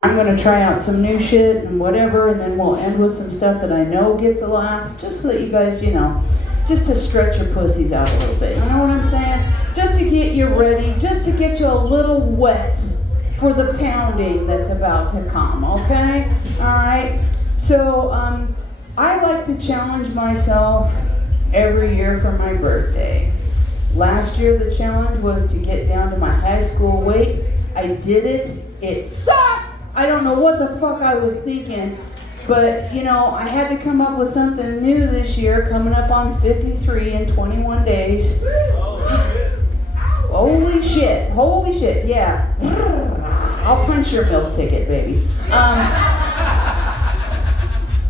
I'm going to try out some new shit and whatever, and then we'll end with some stuff that I know gets a laugh, just so that you guys, just to stretch your pussies out a little bit. You know what I'm saying? Just to get you ready, just to get you a little wet for the pounding that's about to come, okay? All right? So, I like to challenge myself every year for my birthday. Last year, the challenge was to get down to my high school weight. I did it. It sucked! I don't know what the fuck I was thinking, but I had to come up with something new this year, coming up on 53 in 21 days. Holy shit, yeah. I'll punch your MILF ticket, baby.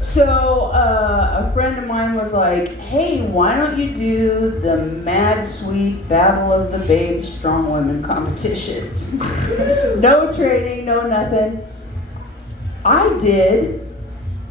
So a friend of mine was like, hey, why don't you do the Mad Sweet Battle of the Babes Strong Women competitions? No training, no nothing. I did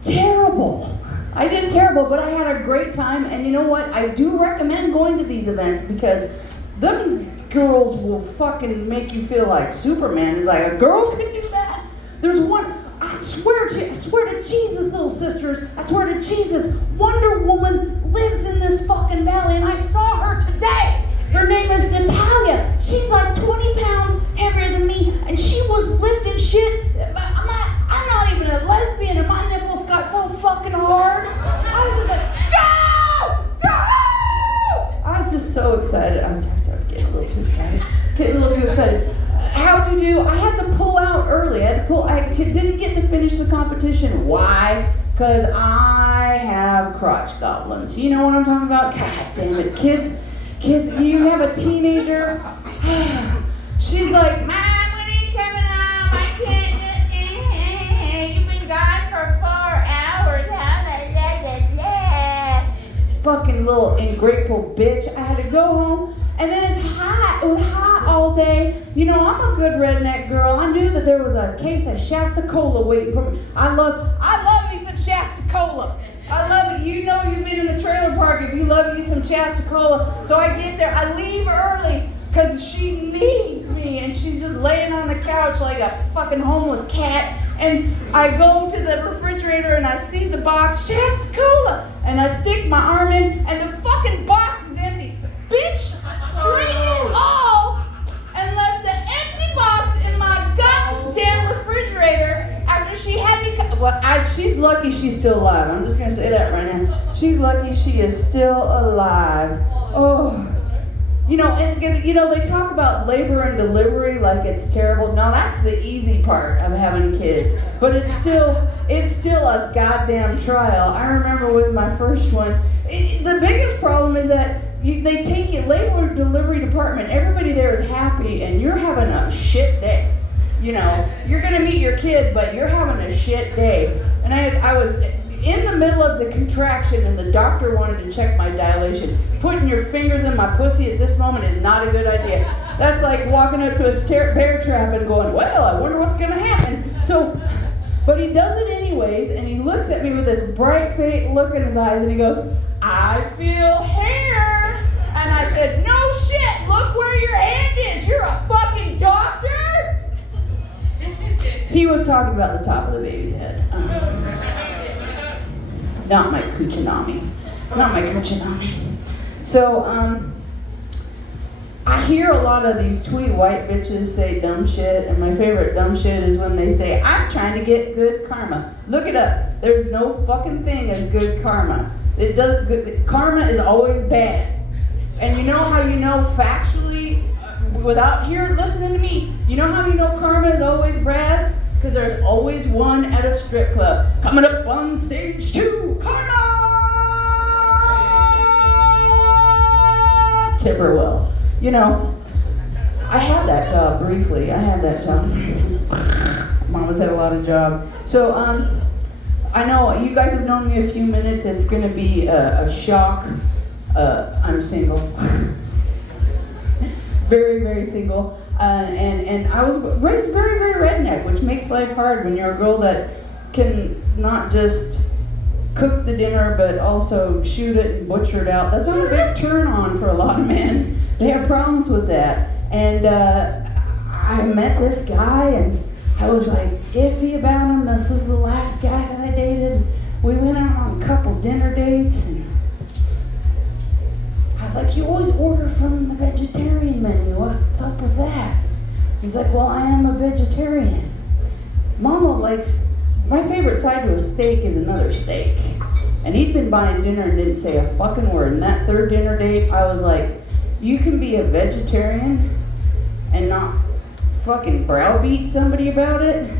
terrible, but I had a great time, and you know what? I do recommend going to these events because them girls will fucking make you feel like Superman. Is like, a girl can do that? There's one, I swear to Jesus, little sisters, I swear to Jesus, Wonder Woman lives in this fucking valley, and I saw her today. Her name is Natalia. She's like 20 pounds heavier than me, and she was lifting shit. I'm not even a lesbian, and my nipples got so fucking hard. I was just like, go! I was just so excited. I was getting a little too excited. How'd you do? I had to pull out early. I didn't get to finish the competition. Why? Because I have crotch goblins. You know what I'm talking about? God damn it. Kids, you have a teenager. She's like, Mom, when are you coming home? I can't. You've been gone for 4 hours. Fucking little ungrateful bitch. I had to go home. And then it's hot. It was hot all day. I'm a good redneck girl. I knew that there was a case of Shasta Cola waiting for me. I love me some Shasta Cola. I love it. You've been in the trailer park if you love you some Shasta Cola. So I get there. I leave early because she needs me. And she's just laying on the couch like a fucking homeless cat. And I go to the refrigerator and I see the box, Shasta Cola. And I stick my arm in and the fucking box is empty. Bitch, drink it all and left the empty box in my goddamn refrigerator after she had me. She's lucky she's still alive. I'm just gonna say that right now. She's lucky she is still alive. Oh, they talk about labor and delivery like it's terrible. No, that's the easy part of having kids. But it's still a goddamn trial. I remember with my first one, the biggest problem is that they take you, labor delivery department, everybody there is happy and you're having a shit day. You're gonna meet your kid, but you're having a shit day. And I was in the middle of the contraction and the doctor wanted to check my dilation. Putting your fingers in my pussy at this moment is not a good idea. That's like walking up to a bear trap and going, well, I wonder what's gonna happen. So, but he does it anyways, and he looks at me with this bright fake look in his eyes and he goes, I feel hair. And I said, no shit, look where your hand is. You're a fucking doctor? He was talking about the top of the baby's head. Not my Kuchinami. So, I hear a lot of these twee white bitches say dumb shit, and my favorite dumb shit is when they say, I'm trying to get good karma. Look it up. There's no fucking thing as good karma. Karma is always bad. And you know how you know factually, without listening to me, you know how you know karma is always bad? Because there's always one at a strip club. Coming up on stage 2, karma! Timberwell. I had that job briefly. Mama's had a lot of job. So, I know you guys have known me a few minutes. It's going to be a shock. I'm single. Very, very single. And I was raised very, very redneck, which makes life hard when you're a girl that can not just cook the dinner, but also shoot it and butcher it out. That's not a big turn on for a lot of men. They have problems with that. And I met this guy, and I was like, iffy about him. This is the last guy that I dated. We went out on a couple dinner dates, and I was like, you always order from the vegetarian menu. What's up with that? He's like, well, I am a vegetarian. Mama likes, my favorite side to a steak is another steak. And he'd been buying dinner and didn't say a fucking word. And that third dinner date, I was like, you can be a vegetarian and not fucking browbeat somebody about it?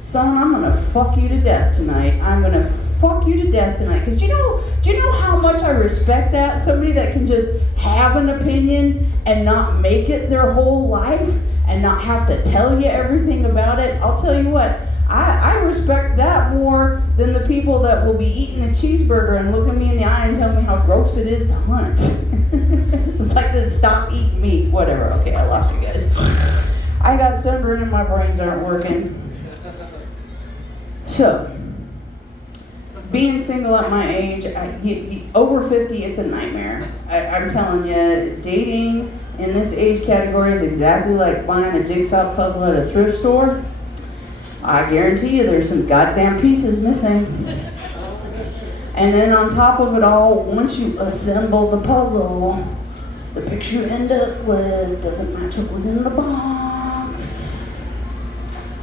Son, I'm gonna fuck you to death tonight. I'm gonna fuck you to death tonight. Because do you know how much I respect that? Somebody that can just have an opinion and not make it their whole life and not have to tell you everything about it. I'll tell you what, I respect that more than the people that will be eating a cheeseburger and look at me in the eye and tell me how gross it is to hunt. It's like the stop eating meat, whatever. Okay, I lost you guys. I got sunburn and my brains aren't working. So, being single at my age, over 50, it's a nightmare. I'm telling you, dating in this age category is exactly like buying a jigsaw puzzle at a thrift store. I guarantee you there's some goddamn pieces missing. And then on top of it all, once you assemble the puzzle, the picture you end up with doesn't match what was in the box.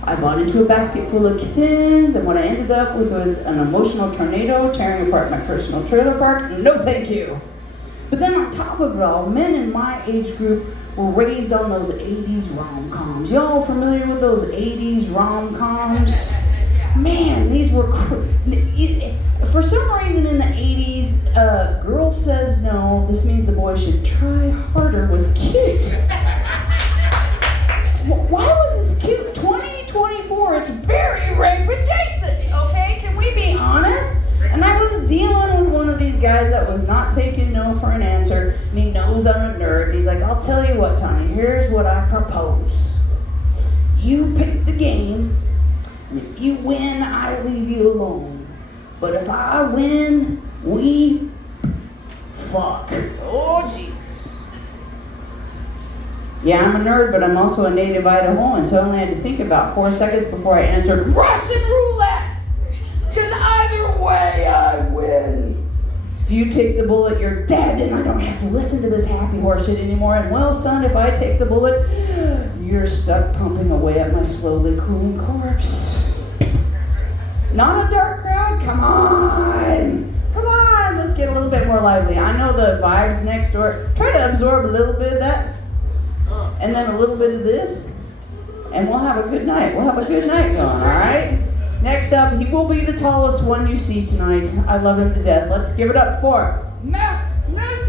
I bought into a basket full of kittens, and what I ended up with was an emotional tornado tearing apart my personal trailer park. No thank you. But then on top of it all, men in my age group were raised on those 80s rom-coms. Y'all familiar with those 80s rom-coms? Man, these were... For some reason in the 80s, girl says no, this means the boy should try harder, was cute. Why was this cute? 2024, it's very rape adjacent, okay? Can we be honest? And I was dealing with one of these guys that was not taking no for an answer, and he knows I'm a nerd, and he's like, I'll tell you what, Tony, here's what I propose. You pick the game, and if you win, I leave you alone. But if I win, we fuck. Oh, Jesus. Yeah, I'm a nerd, but I'm also a native Idahoan, so I only had to think about 4 seconds before I answered Russian roulette! Because either way, I win. If you take the bullet, you're dead, and I don't have to listen to this happy horseshit anymore. And well, son, if I take the bullet, you're stuck pumping away at my slowly cooling corpse. Not a dark crowd? Come on. Come on, let's get a little bit more lively. I know the vibes next door. Try to absorb a little bit of that, and then a little bit of this, and we'll have a good night. We'll have a good night going, all right? Next up, he will be the tallest one you see tonight. I love him to death. Let's give it up for Matt Nancy!